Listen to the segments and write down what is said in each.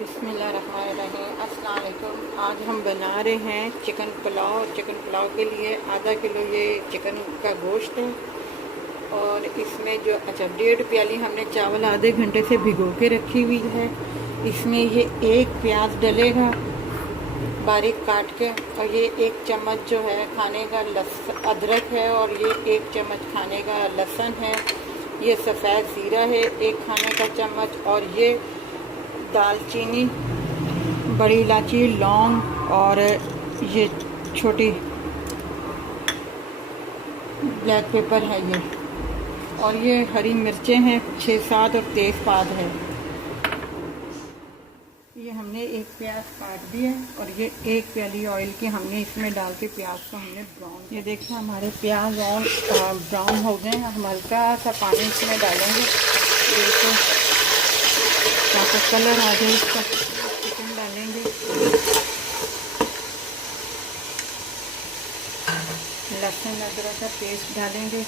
बिस्मिल्लाहिर्रहमानिर्रहीम। अस्सलाम वालेकुम। आज हम बना रहे हैं चिकन पुलाव। चिकन पुलाव के लिए आधा किलो ये चिकन का गोश्त है और इसमें जो 1.5 प्याली हमने चावल आधे घंटे से भिगो के रखी हुई है। इसमें ये 1 प्याज डलेगा बारीक काट के, और ये 1 चम्मच जो है खाने का अदरक है, और ये 1 चम्मच खाने का लहसुन है। ये सफ़ेद ज़ीरा है 1 खाने का चम्मच, और ये दालचीनी, बड़ी इलायची, लौंग, और ये छोटी ब्लैक पेपर है ये, और ये हरी मिर्चें हैं 6-7, और तेज़पात है। ये हमने 1 प्याज काट दिया, और ये 1 प्याली ऑयल की हमने इसमें डाल के प्याज को हमने ब्राउन। ये देखिए हमारे प्याज और ब्राउन हो गए हैं। हम हल्का सा पानी इसमें डालेंगे बिल्कुल ताकि कलर आ जाए इसका। चिकन डालेंगे, लहसुन अदरक का पेस्ट डालेंगे,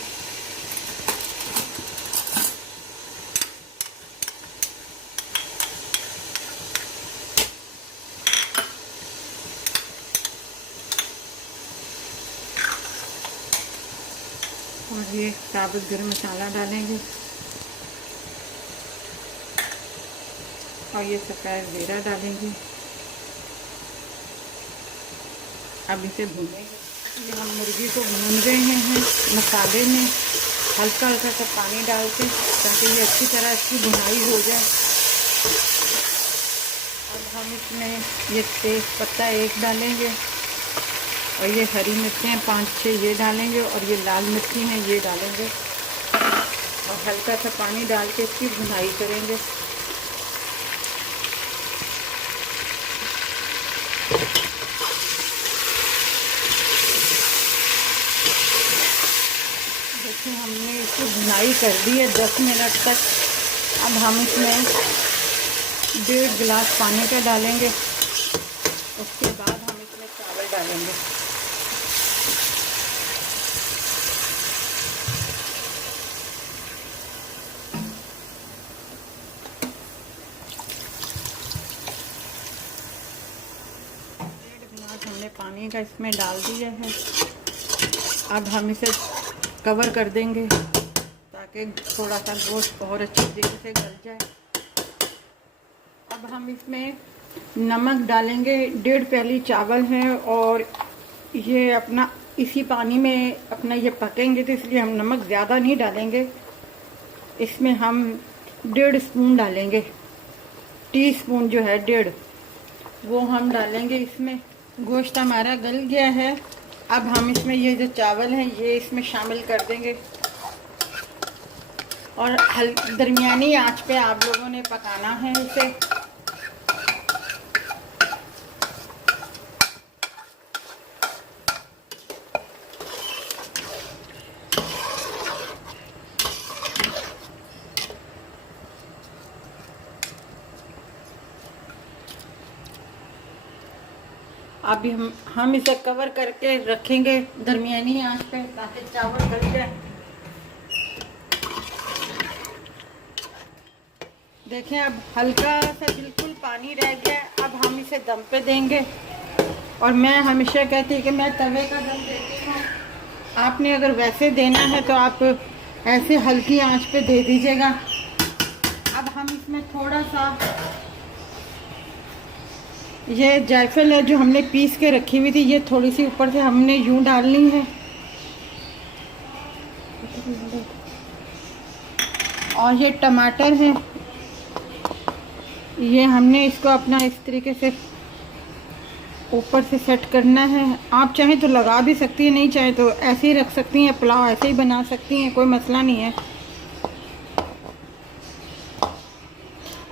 और ये साबुत गरम मसाला डालेंगे, और ये सफ़ेद ज़ीरा डालेंगे। अब इसे भूनेंगे। ये हम मुर्गी को भून रहे हैं मसाले में, हल्का हल्का सा पानी डाल के, ताकि ये अच्छी तरह इसकी भुनाई हो जाए। अब हम इसमें ये तेज़पत्ता 1 डालेंगे, और ये हरी मिर्चें 5-6 ये डालेंगे, और ये लाल मिर्ची हैं ये डालेंगे, और हल्का सा पानी डाल के इसकी भुनाई करेंगे। देखिए हमने इसकी भुनाई कर दी है 10 मिनट तक। अब हम इसमें 1.5 गिलास पानी का डालेंगे, उसके बाद हम इसमें चावल डालेंगे। हमने पानी का इसमें डाल दिया है। अब हम इसे कवर कर देंगे ताकि थोड़ा सा गोश्त और अच्छी तरीके से गल जाए। अब हम इसमें नमक डालेंगे। 1.5 प्याली चावल है, और ये अपना इसी पानी में अपना ये पकेंगे, तो इसलिए हम नमक ज़्यादा नहीं डालेंगे। इसमें हम 1.5 स्पून डालेंगे, टीस्पून जो है 1.5 वो हम डालेंगे इसमें। गोश्त हमारा गल गया है। अब हम इसमें ये जो चावल हैं ये इसमें शामिल कर देंगे, और दरमियानी आंच पे आप लोगों ने पकाना है इसे। अभी हम इसे कवर करके रखेंगे दरमियानी आंच पे ताकि चावल गल जाए। देखें अब हल्का सा बिल्कुल पानी रह गया। अब हम इसे दम पे देंगे, और मैं हमेशा कहती हूँ कि मैं तवे का दम देती हूँ। आपने अगर वैसे देना है तो आप ऐसे हल्की आंच पे दे दीजिएगा। अब हम इसमें थोड़ा सा ये जायफल है जो हमने पीस के रखी हुई थी, ये थोड़ी सी ऊपर से हमने यूं डालनी है, और ये टमाटर है, ये हमने इसको अपना इस तरीके से ऊपर से सेट करना है। आप चाहें तो लगा भी सकती हैं, नहीं चाहे तो ऐसे ही रख सकती हैं, पुलाव ऐसे ही बना सकती हैं, कोई मसला नहीं है।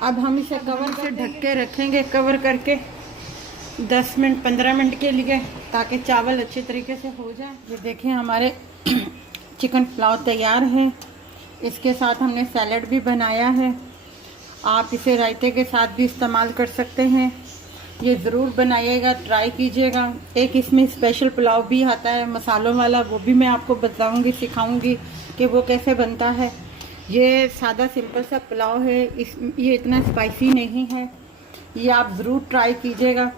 अब हम इसे कवर से ढक के रखेंगे, कवर करके 10 मिनट 15 मिनट के लिए, ताकि चावल अच्छे तरीके से हो जाए। ये देखें हमारे चिकन पुलाव तैयार है। इसके साथ हमने सैलड भी बनाया है। आप इसे रायते के साथ भी इस्तेमाल कर सकते हैं। ये ज़रूर बनाइएगा, ट्राई कीजिएगा। एक इसमें स्पेशल पुलाव भी आता है मसालों वाला, वो भी मैं आपको बताऊंगी, सिखाऊंगी कि वो कैसे बनता है। ये सादा सिंपल सा पुलाव है, ये इतना स्पाइसी नहीं है। ये आप ज़रूर ट्राई कीजिएगा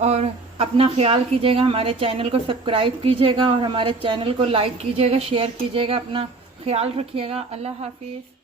और अपना ख्याल कीजिएगा। हमारे चैनल को सब्सक्राइब कीजिएगा और हमारे चैनल को लाइक कीजिएगा, शेयर कीजिएगा। अपना ख्याल रखिएगा। अल्लाह हाफिज़।